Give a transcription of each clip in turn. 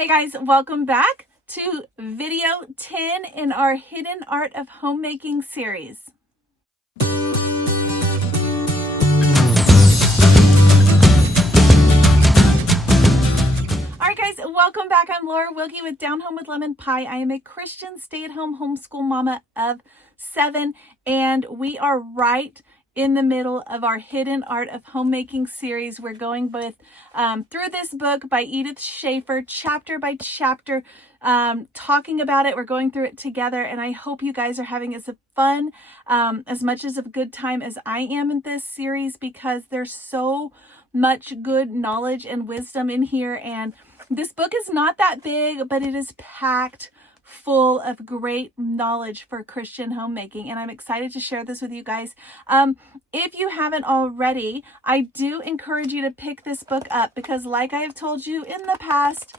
Hey guys, welcome back to video 10 in our Hidden Art of Homemaking series. Alright guys, welcome back. I'm Laura Wilkie with Down Home with Lemon Pie. I am a Christian stay-at-home homeschool mama of 7, and we are right in the middle of our Hidden Art of Homemaking series. We're going with through this book by Edith Schaefer, chapter by chapter, talking about it. We're going through it together, and I hope you guys are having as fun, as much as a good time as I am in this series, because there's so much good knowledge and wisdom in here. And this book is not that big, but it is packed full of great knowledge for Christian homemaking, and I'm excited to share this with you guys. If you haven't already, I do encourage you to pick this book up, because like I have told you in the past,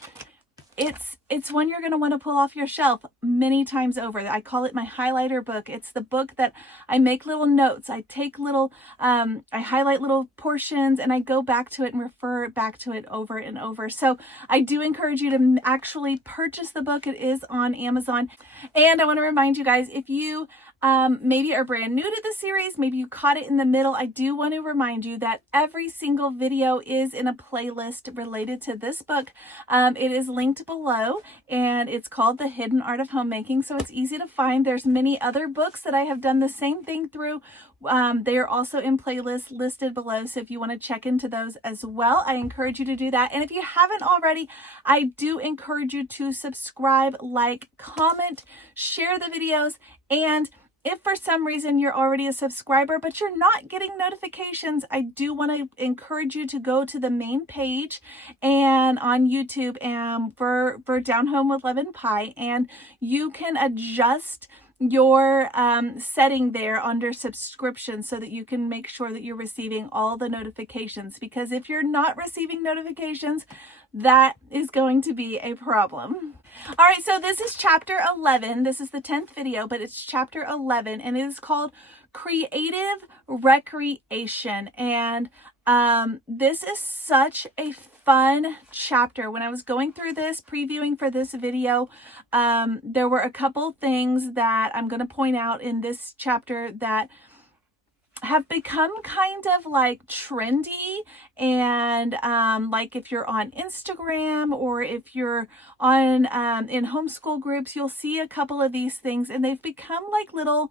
it's one you're going to want to pull off your shelf many times over. I call it my highlighter book. It's the book that I make little notes. I take little, I highlight little portions, and I go back to it and refer back to it over and over. So I do encourage you to actually purchase the book. It is on Amazon. And I want to remind you guys, if you maybe are brand new to the series, maybe you caught it in the middle, I do want to remind you that every single video is in a playlist related to this book. It is linked below, and it's called The Hidden Art of Homemaking, so it's easy to find. There's many other books that I have done the same thing through. They are also in playlists listed below, so if you want to check into those as well, I encourage you to do that. And if you haven't already, I do encourage you to subscribe, like, comment, share the videos, and if for some reason you're already a subscriber but you're not getting notifications, I do want to encourage you to go to the main page and on YouTube and for Down Home with Lemon Pie, and you can adjust your setting there under subscription so that you can make sure that you're receiving all the notifications, because if you're not receiving notifications, that is going to be a problem. All right, so this is chapter 11. This is the 10th video, but it's chapter 11, and it is called Creative Recreation. And this is such a fun chapter. When I was going through this, previewing for this video, there were a couple things that I'm going to point out in this chapter that have become kind of like trendy, and like if you're on Instagram or if you're on in homeschool groups, you'll see a couple of these things, and they've become like little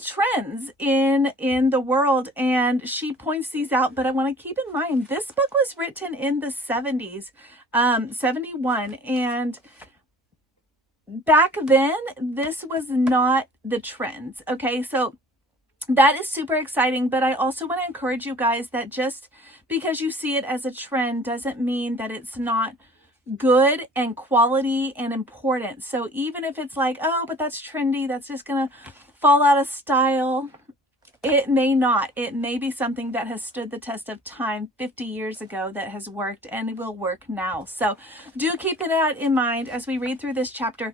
trends in the world, and she points these out. But I want to keep in mind, this book was written in the 70s, 71, and back then this was not the trends. Okay, so that is super exciting, but I also want to encourage you guys that just because you see it as a trend doesn't mean that it's not good and quality and important. So even if it's like, oh, but that's trendy, that's just gonna fall out of style, it may not. It may be something that has stood the test of time 50 years ago that has worked and will work now. So do keep that in mind as we read through this chapter.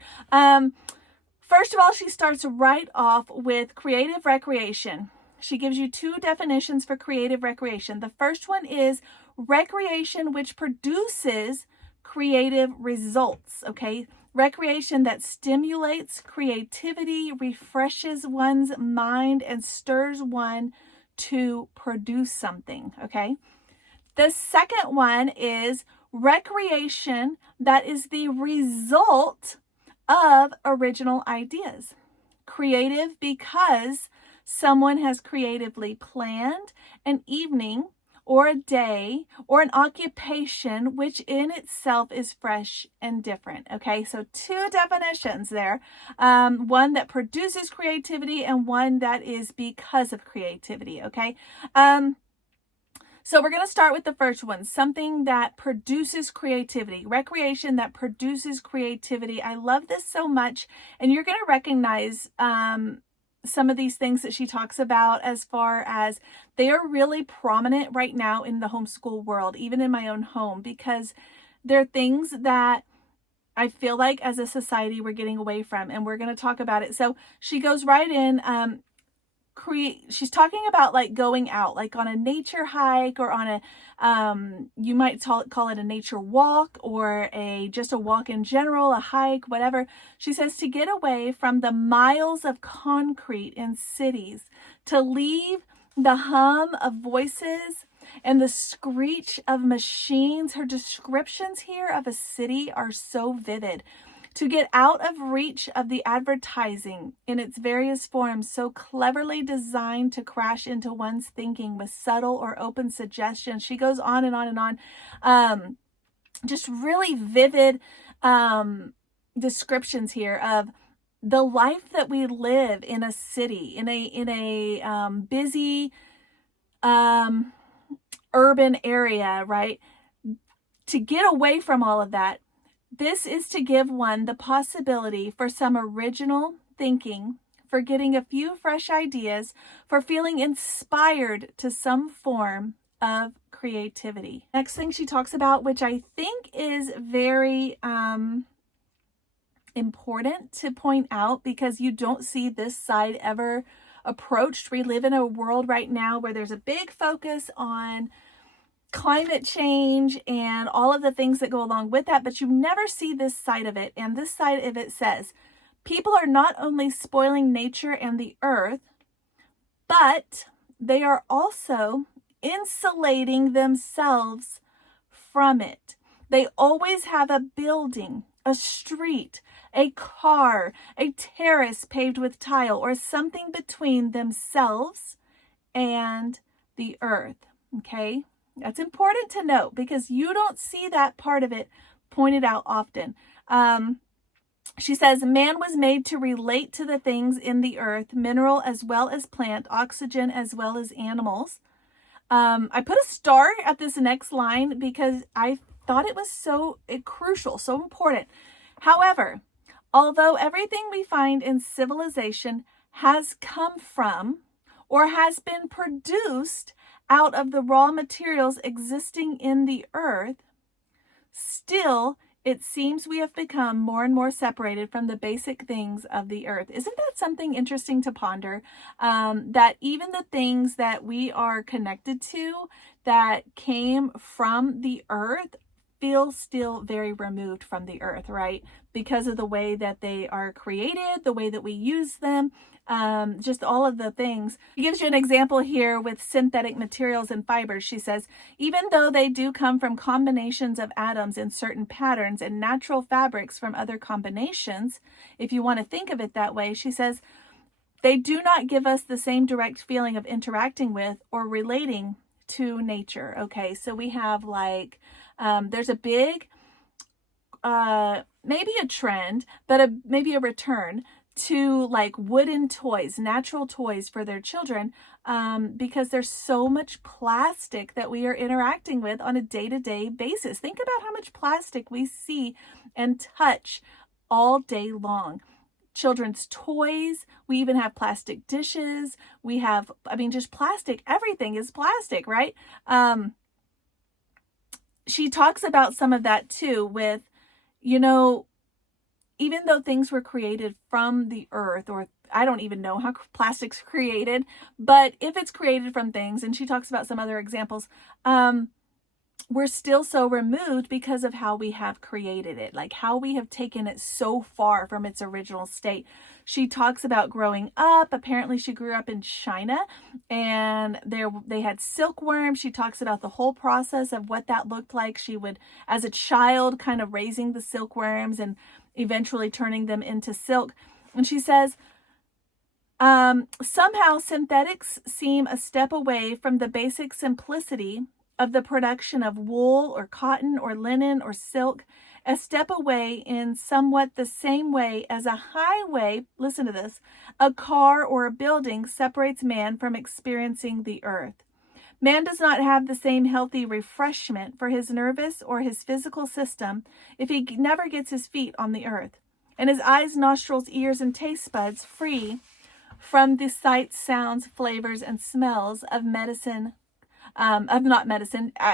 First of all, she starts right off with creative recreation. She gives you 2 definitions for creative recreation. The first one is recreation which produces creative results, okay? Recreation that stimulates creativity, refreshes one's mind, and stirs one to produce something, okay? The second one is recreation that is the result of original ideas. Creative because someone has creatively planned an evening or a day or an occupation which in itself is fresh and different. Okay, so 2 definitions there. One that produces creativity and one that is because of creativity. Okay. So we're going to start with the first one, something that produces creativity, recreation that produces creativity. I love this so much, and you're going to recognize some of these things that she talks about, as far as they are really prominent right now in the homeschool world, even in my own home, because they're things that I feel like as a society we're getting away from, and we're going to talk about it. So she goes right in. she's talking about like going out, like on a nature hike or on a, you might call it a nature walk or just a walk in general, a hike, whatever. She says to get away from the miles of concrete in cities, to leave the hum of voices and the screech of machines. Her descriptions here of a city are so vivid. To get out of reach of the advertising in its various forms, so cleverly designed to crash into one's thinking with subtle or open suggestions. She goes on and on and on. Just really vivid descriptions here of the life that we live in a city, in a busy urban area, right? To get away from all of that, this is to give one the possibility for some original thinking, for getting a few fresh ideas, for feeling inspired to some form of creativity. Next thing she talks about, which I think is very important to point out because you don't see this side ever approached. We live in a world right now where there's a big focus on climate change and all of the things that go along with that, but you never see this side of it. And this side of it says, people are not only spoiling nature and the earth, but they are also insulating themselves from it. They always have a building, a street, a car, a terrace paved with tile, or something between themselves and the earth. Okay? That's important to note because you don't see that part of it pointed out often. She says, man was made to relate to the things in the earth, mineral as well as plant, oxygen as well as animals. I put a star at this next line because I thought it was so crucial, so important. However, although everything we find in civilization has come from or has been produced out of the raw materials existing in the earth, still it seems we have become more and more separated from the basic things of the earth. Isn't that something interesting to ponder? That even the things that we are connected to that came from the earth feel still very removed from the earth, right? Because of the way that they are created, the way that we use them, just all of the things. She gives you an example here with synthetic materials and fibers. She says, even though they do come from combinations of atoms in certain patterns and natural fabrics from other combinations, if you want to think of it that way, she says, they do not give us the same direct feeling of interacting with or relating to nature. Okay, so we have like, there's a big, maybe a trend, but maybe a return to like wooden toys, natural toys for their children, because there's so much plastic that we are interacting with on a day-to-day basis. Think about how much plastic we see and touch all day long. Children's toys, we even have plastic dishes, we have, just plastic, everything is plastic, right? She talks about some of that too with, even though things were created from the earth, or I don't even know how plastic's created, but if it's created from things, and she talks about some other examples, we're still so removed because of how we have created it, like how we have taken it so far from its original state. She talks about growing up. Apparently she grew up in China and they had silkworms. She talks about the whole process of what that looked like. She would, as a child, kind of raising the silkworms and eventually turning them into silk. And she says, somehow synthetics seem a step away from the basic simplicity of the production of wool or cotton or linen or silk, a step away in somewhat the same way as a highway, listen to this, a car or a building separates man from experiencing the earth. Man does not have the same healthy refreshment for his nervous or his physical system if he never gets his feet on the earth, and his eyes, nostrils, ears, and taste buds free from the sights, sounds, flavors, and smells of medicine,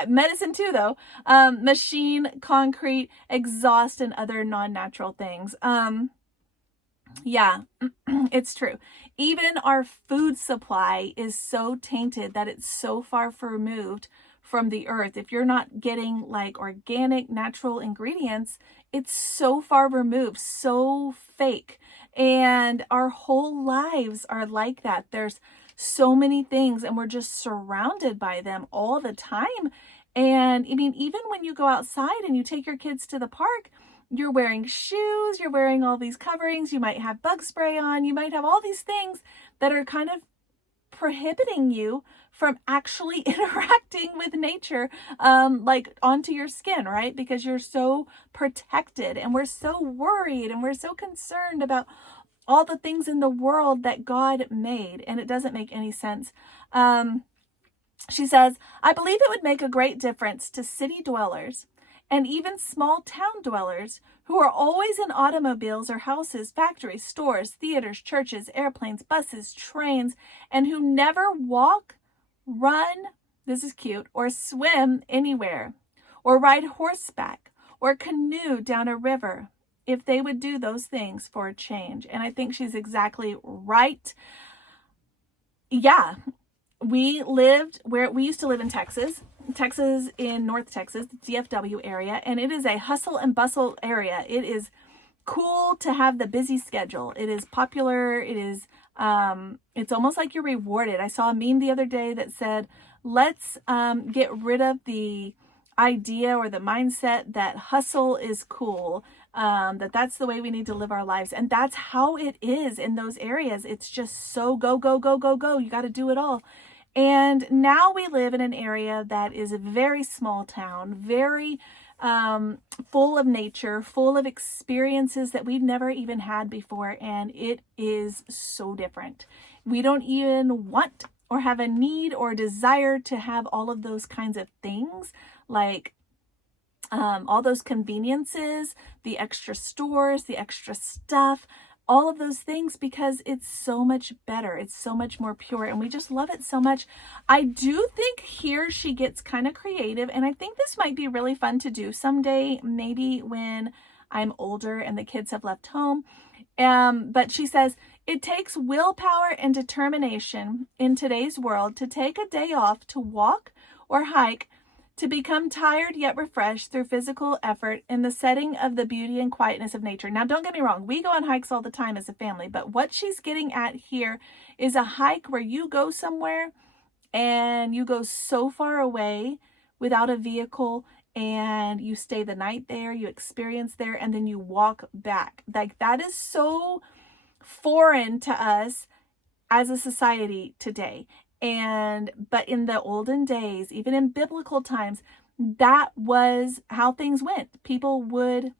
medicine too though, machine, concrete, exhaust, and other non-natural things. Yeah, it's true. Even our food supply is so tainted that it's so far removed from the earth. If you're not getting like organic, natural ingredients, it's so far removed, so fake. And our whole lives are like that. There's so many things, and we're just surrounded by them all the time. And I mean, even when you go outside and you take your kids to the park, you're wearing shoes, you're wearing all these coverings, you might have bug spray on, you might have all these things that are kind of prohibiting you from actually interacting with nature, like onto your skin, right? Because you're so protected, and we're so worried, and we're so concerned about all the things in the world that God made, and it doesn't make any sense. She says, I believe it would make a great difference to city dwellers and even small town dwellers who are always in automobiles or houses, factories, stores, theaters, churches, airplanes, buses, trains, and who never walk, run, this is cute, or swim anywhere, or ride horseback, or canoe down a river, if they would do those things for a change. And I think she's exactly right. Yeah, we used to live in Texas in North Texas, the DFW area, and it is a hustle and bustle area. It is cool to have the busy schedule. It is popular. It is, it's almost like you're rewarded. I saw a meme the other day that said, let's get rid of the idea or the mindset that hustle is cool, that's the way we need to live our lives. And that's how it is in those areas. It's just so go, go, go, go, go. You got to do it all. And now we live in an area that is a very small town, very full of nature, full of experiences that we've never even had before. And it is so different. We don't even want or have a need or desire to have all of those kinds of things, like all those conveniences, the extra stores, the extra stuff, all of those things, because it's so much better. It's so much more pure, and we just love it so much. I do think here she gets kind of creative, and I think this might be really fun to do someday, maybe when I'm older and the kids have left home. But she says, it takes willpower and determination in today's world to take a day off to walk or hike, to become tired yet refreshed through physical effort in the setting of the beauty and quietness of nature. Now, don't get me wrong, we go on hikes all the time as a family, but what she's getting at here is a hike where you go somewhere and you go so far away without a vehicle, and you stay the night there, you experience there, and then you walk back. Like, that is so foreign to us as a society today. But in the olden days, even in biblical times, that was how things went. People would,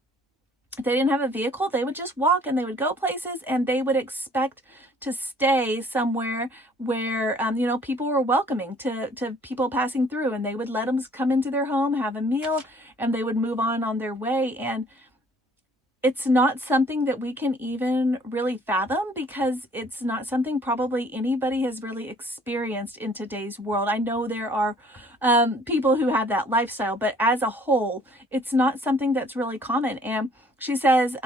if they didn't have a vehicle, they would just walk, and they would go places, and they would expect to stay somewhere where, people were welcoming to people passing through, and they would let them come into their home, have a meal, and they would move on their way. And it's not something that we can even really fathom, because it's not something probably anybody has really experienced in today's world. I know there are people who have that lifestyle, but as a whole, it's not something that's really common. And she says,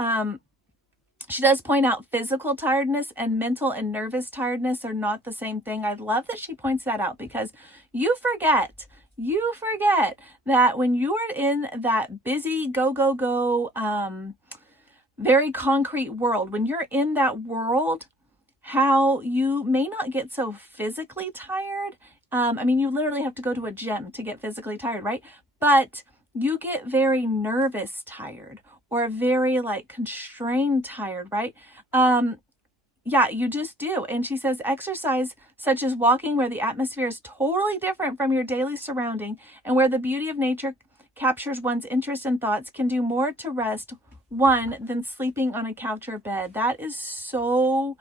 she does point out physical tiredness and mental and nervous tiredness are not the same thing. I love that she points that out, because you forget that when you are in that busy go, very concrete world, when you're in that world, how you may not get so physically tired. You literally have to go to a gym to get physically tired, right? But you get very nervous tired, or very constrained tired, right? Yeah, you just do. And she says exercise such as walking, where the atmosphere is totally different from your daily surrounding, and where the beauty of nature captures one's interests and thoughts, can do more to rest one than sleeping on a couch or bed. That is so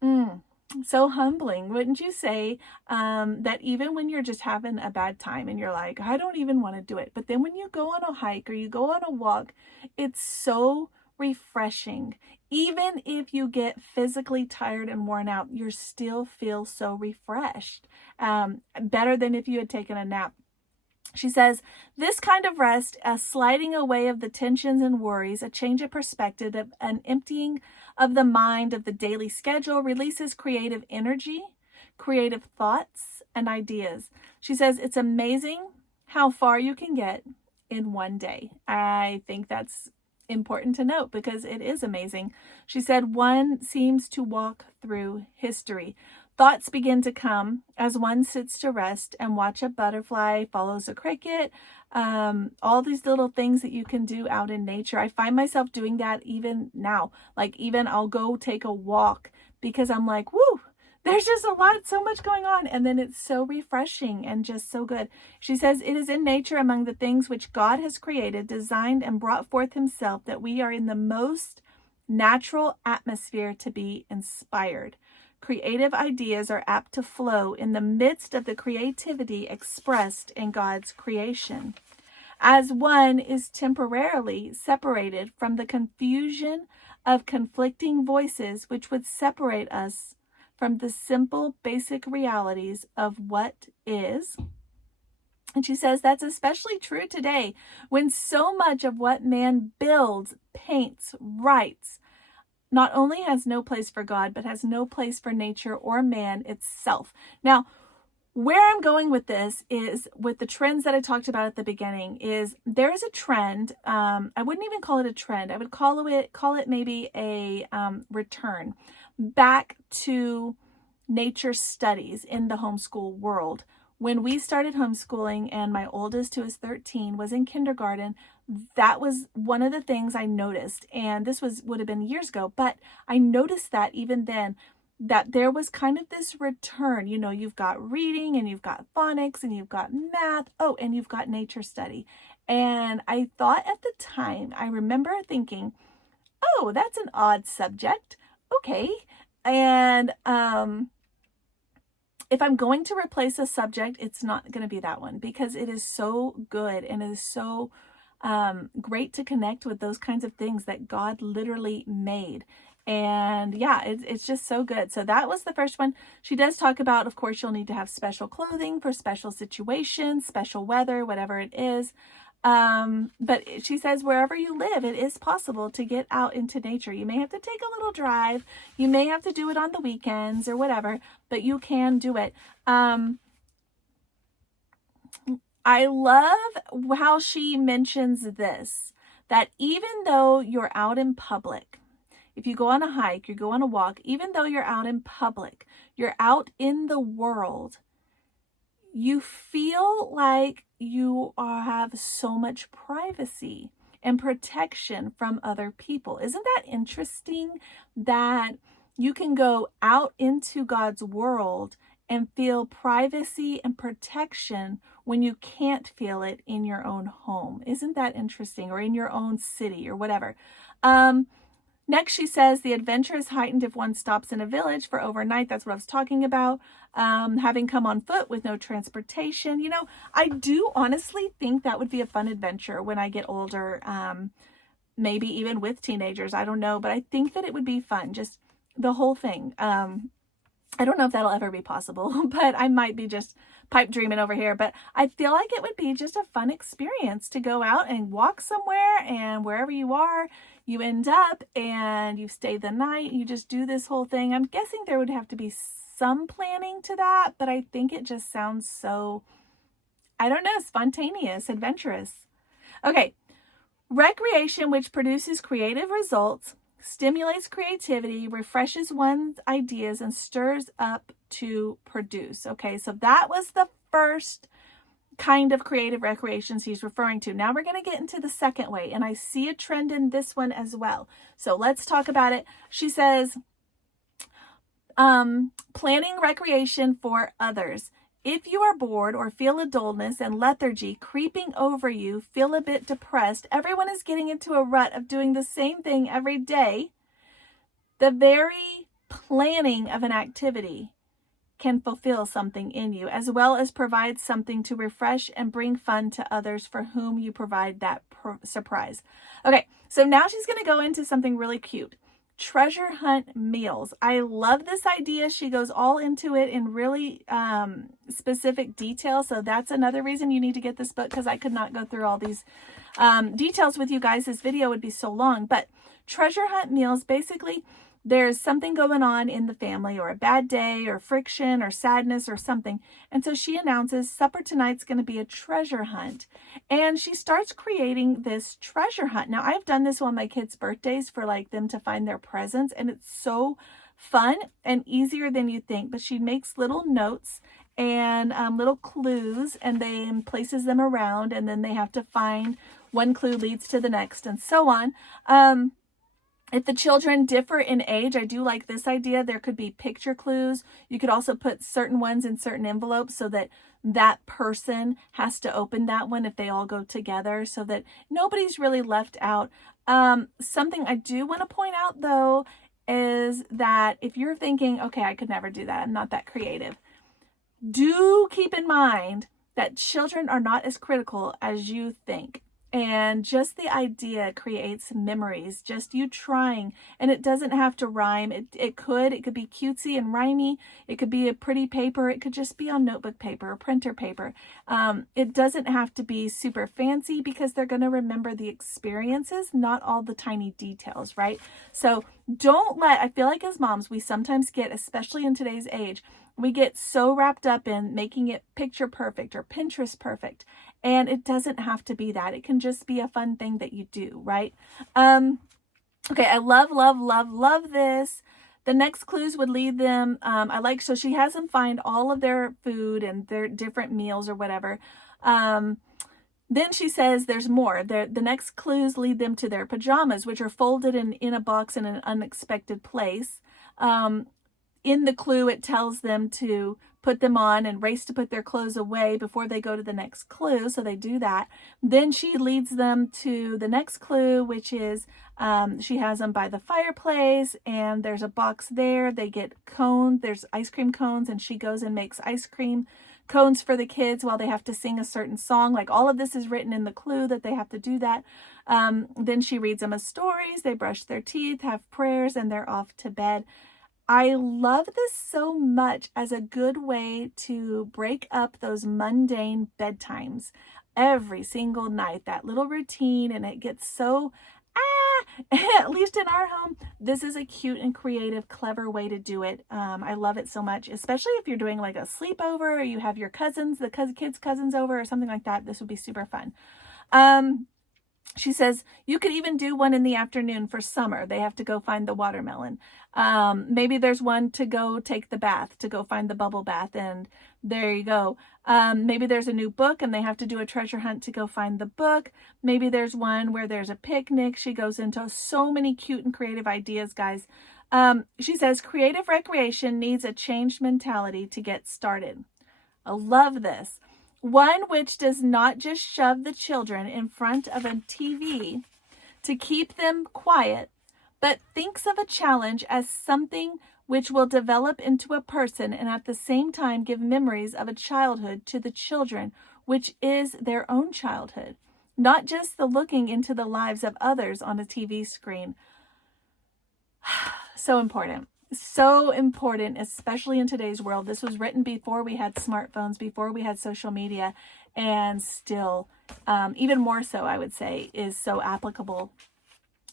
humbling, wouldn't you say? That even when you're just having a bad time and you're like, I don't even want to do it, but then when you go on a hike or you go on a walk, it's so refreshing. Even if you get physically tired and worn out, you still feel so refreshed. Better than if you had taken a nap. She says, this kind of rest, a sliding away of the tensions and worries, a change of perspective, an emptying of the mind of the daily schedule, releases creative energy, creative thoughts, and ideas. She says, it's amazing how far you can get in one day. I think that's important to note because it is amazing. She said, one seems to walk through history. Thoughts begin to come as one sits to rest and watch a butterfly follows a cricket. All these little things that you can do out in nature. I find myself doing that even now. Like even I'll go take a walk because I'm like, woo, there's just so much going on. And then it's so refreshing and just so good. She says, it is in nature among the things which God has created, designed, and brought forth himself that we are in the most natural atmosphere to be inspired. Creative ideas are apt to flow in the midst of the creativity expressed in God's creation. As one is temporarily separated from the confusion of conflicting voices which would separate us from the simple, basic realities of what is. And she says that's especially true today when so much of what man builds, paints, writes, not only has no place for God, but has no place for nature or man itself. Now, where I'm going with this is with the trends that I talked about at the beginning is there is a trend. I wouldn't even call it a trend. I would call it maybe a return back to nature studies in the homeschool world. When we started homeschooling and my oldest, who is 13, was in kindergarten, that was one of the things I noticed. And this would have been years ago, but I noticed that even then, that there was kind of this return. You know, you've got reading and you've got phonics and you've got math. Oh, and you've got nature study. And I thought at the time, I remember thinking, oh, that's an odd subject. Okay. And if I'm going to replace a subject, it's not going to be that one because it is so good and it is so great to connect with those kinds of things that God literally made. And yeah, it's just so good. So that was the first one. She does talk about, of course, you'll need to have special clothing for special situations, special weather, whatever it is. But she says wherever you live, it is possible to get out into nature. You may have to take a little drive. You may have to do it on the weekends or whatever, but you can do it. I love how she mentions this, that even though you're out in public, if you go on a hike, you go on a walk, even though you're out in public, you're out in the world, you feel like you have so much privacy and protection from other people. Isn't that interesting that you can go out into God's world and feel privacy and protection when you can't feel it in your own home? Isn't that interesting? Or in your own city or whatever. Next, she says the adventure is heightened if one stops in a village for overnight. That's what I was talking about. Having come on foot with no transportation. You know, I do honestly think that would be a fun adventure when I get older. Maybe even with teenagers. I don't know. But I think that it would be fun. Just the whole thing. I don't know if that'll ever be possible, but I might be just pipe dreaming over here. But I feel like it would be just a fun experience to go out and walk somewhere, and wherever you are, you end up and you stay the night. You just do this whole thing. I'm guessing there would have to be some planning to that, but I think it just sounds so, I don't know, spontaneous, adventurous. Okay. Recreation, which produces creative results, stimulates creativity, refreshes one's ideas, and stirs up to produce. Okay, so that was the first kind of creative recreations he's referring to. Now we're going to get into the second way, and I see a trend in this one as well. So let's talk about it. She says, planning recreation for others. If you are bored or feel a dullness and lethargy creeping over you, feel a bit depressed, everyone is getting into a rut of doing the same thing every day, the very planning of an activity can fulfill something in you, as well as provide something to refresh and bring fun to others for whom you provide that surprise. Okay, so now she's going to go into something really cute. treasure hunt meals. I love this idea. She goes all into it in really specific detail. So that's another reason you need to get this book, because I could not go through all these details with you guys. This video would be so long. But treasure hunt meals, basically, there's something going on in the family, or a bad day, or friction, or sadness, or something. And so she announces supper tonight's going to be a treasure hunt. And she starts creating this treasure hunt. Now, I've done this on my kids' birthdays for like them to find their presents. And it's so fun and easier than you think. But she makes little notes and little clues, and then places them around. And then they have to find, one clue leads to the next, and so on. If the children differ in age, I do like this idea. There could be picture clues. You could also put certain ones in certain envelopes so that that person has to open that one if they all go together, so that nobody's really left out. Something I do want to point out, though, is that if you're thinking, okay, I could never do that, I'm not that creative, do keep in mind that children are not as critical as you think. And just the idea creates memories, just you trying. And it doesn't have to rhyme. It could be cutesy and rhymey. It could be a pretty paper. It could just be on notebook paper or printer paper. It doesn't have to be super fancy, because they're going to remember the experiences, not all the tiny details, right? So I feel like as moms, we sometimes get, especially in today's age, we get so wrapped up in making it picture perfect or Pinterest perfect. And it doesn't have to be that. It can just be a fun thing that you do, right? Okay, I love this. The next clues would lead them. So she has them find all of their food and their different meals or whatever. Then she says there's more. The next clues lead them to their pajamas, which are folded in a box in an unexpected place. In the clue, it tells them to put them on and race to put their clothes away before they go to the next clue. So they do that. Then she leads them to the next clue, which is she has them by the fireplace, and there's a box there. They get cones. There's ice cream cones, and she goes and makes ice cream cones for the kids while they have to sing a certain song. Like, all of this is written in the clue that they have to do that. Then she reads them a stories. They brush their teeth, have prayers, and they're off to bed. I love this so much as a good way to break up those mundane bedtimes every single night, that little routine, and it gets so, at least in our home, this is a cute and creative, clever way to do it. I love it so much, especially if you're doing like a sleepover, or you have your cousins, kids' cousins over, or something like that. This would be super fun. She says you could even do one in the afternoon for summer. They have to go find the watermelon. Maybe there's one to go take the bath, to go find the bubble bath, and there you go. Maybe there's a new book and they have to do a treasure hunt to go find the book. Maybe there's one where there's a picnic. She goes into so many cute and creative ideas, guys. She says creative recreation needs a changed mentality to get started. I love this. One which does not just shove the children in front of a TV to keep them quiet, but thinks of a challenge as something which will develop into a person, and at the same time give memories of a childhood to the children, which is their own childhood, not just the looking into the lives of others on a TV screen. So important. So important, especially in today's world. This was written before we had smartphones, before we had social media, and still, even more so, I would say, is so applicable.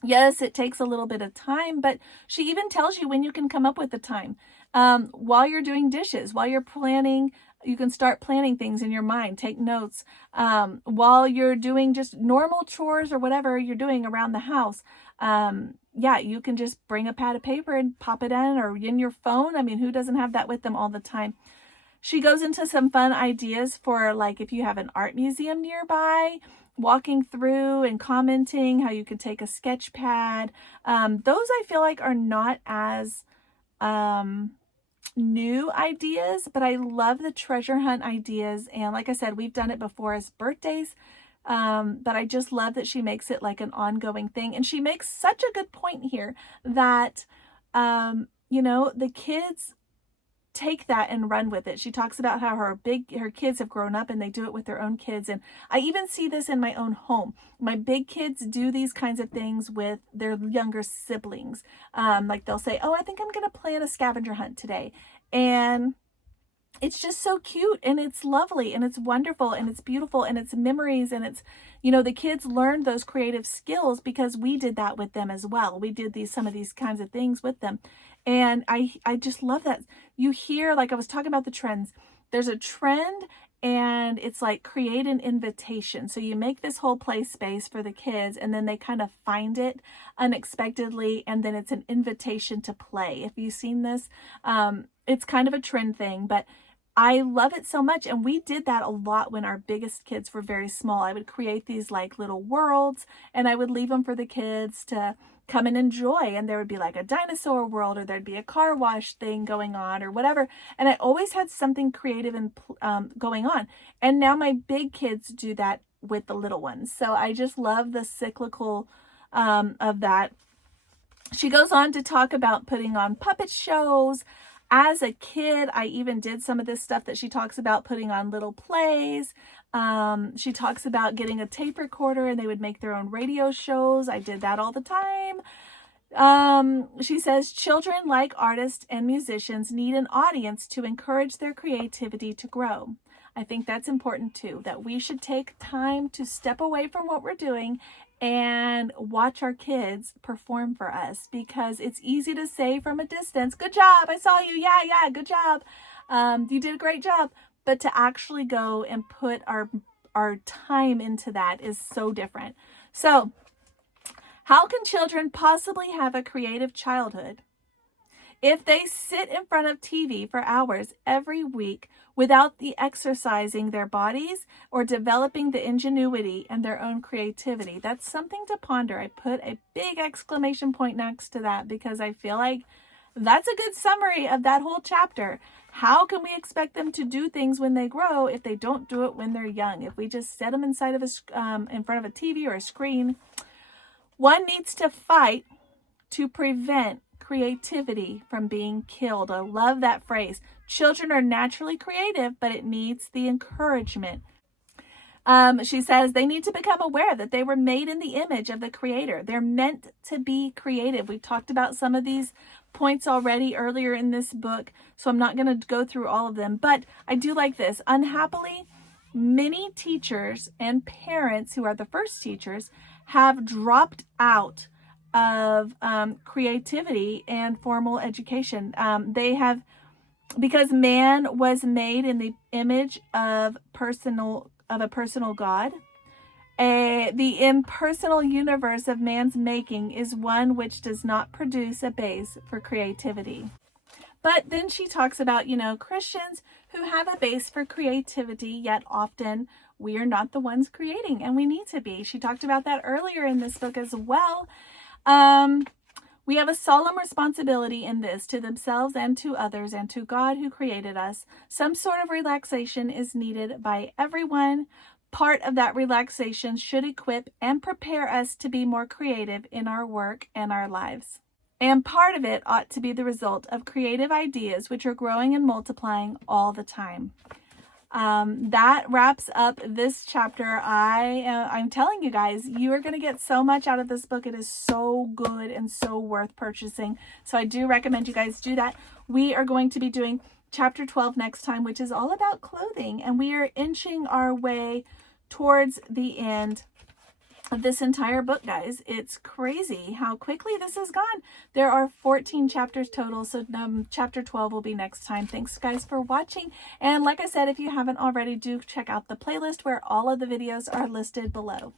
Yes, it takes a little bit of time, but she even tells you when you can come up with the time. While you're doing dishes, while you're planning, you can start planning things in your mind, take notes. While you're doing just normal chores or whatever you're doing around the house, you can just bring a pad of paper and pop it in, or in your phone. I mean, who doesn't have that with them all the time? She goes into some fun ideas for, like, if you have an art museum nearby, walking through and commenting how you could take a sketch pad. Those I feel like are not as new ideas, but I love the treasure hunt ideas. And like I said, we've done it before as birthdays. But I just love that she makes it like an ongoing thing. And she makes such a good point here that, the kids take that and run with it. She talks about how her kids have grown up and they do it with their own kids. And I even see this in my own home. My big kids do these kinds of things with their younger siblings. Like they'll say, oh, I think I'm going to plan a scavenger hunt today. And it's just so cute, and it's lovely, and it's wonderful, and it's beautiful, and it's memories, and it's, you know, the kids learned those creative skills because we did that with them as well. We did some of these kinds of things with them. And I just love that. You hear, like I was talking about the trends, there's a trend, and it's like create an invitation. So you make this whole play space for the kids, and then they kind of find it unexpectedly, and then it's an invitation to play. If you've seen this, it's kind of a trend thing, but I love it so much. And we did that a lot when our biggest kids were very small. I would create these like little worlds, and I would leave them for the kids to come and enjoy. And there would be like a dinosaur world, or there'd be a car wash thing going on, or whatever. And I always had something creative and going on. And now my big kids do that with the little ones. So I just love the cyclical of that. She goes on to talk about putting on puppet shows. As a kid, I even did some of this stuff that she talks about, putting on little plays. She talks about getting a tape recorder and they would make their own radio shows. I did that all the time. She says children, like artists and musicians, need an audience to encourage their creativity to grow. I think that's important too, that we should take time to step away from what we're doing and watch our kids perform for us, because it's easy to say from a distance, good job, I saw you, yeah, good job, you did a great job, but to actually go and put our time into that is so different. So how can children possibly have a creative childhood if they sit in front of TV for hours every week without the exercising their bodies or developing the ingenuity and their own creativity? That's something to ponder. I put a big exclamation point next to that because I feel like that's a good summary of that whole chapter. How can we expect them to do things when they grow if they don't do it when they're young? If we just set them inside of in front of a TV or a screen, one needs to fight to prevent creativity from being killed. I love that phrase. Children are naturally creative, but it needs the encouragement. She says they need to become aware that they were made in the image of the Creator. They're meant to be creative. We've talked about some of these points already earlier in this book, so I'm not going to go through all of them, but I do like this. Unhappily, many teachers and parents who are the first teachers have dropped out of creativity and formal education. They have, because man was made in the image of a personal God. The impersonal universe of man's making is one which does not produce a base for creativity. But then she talks about, Christians who have a base for creativity, yet often we are not the ones creating, and we need to be. She talked about that earlier in this book as well. We have a solemn responsibility in this to themselves and to others and to God who created us. Some sort of relaxation is needed by everyone. Part of that relaxation should equip and prepare us to be more creative in our work and our lives. And part of it ought to be the result of creative ideas which are growing and multiplying all the time. That wraps up this chapter. I'm telling you guys, you are going to get so much out of this book. It is so good and so worth purchasing. So I do recommend you guys do that. We are going to be doing chapter 12 next time, which is all about clothing. And we are inching our way towards the end of this entire book, guys. It's crazy how quickly this has gone. There are 14 chapters total, so chapter 12 will be next time. Thanks guys for watching, and like I said, if you haven't already, do check out the playlist where all of the videos are listed below.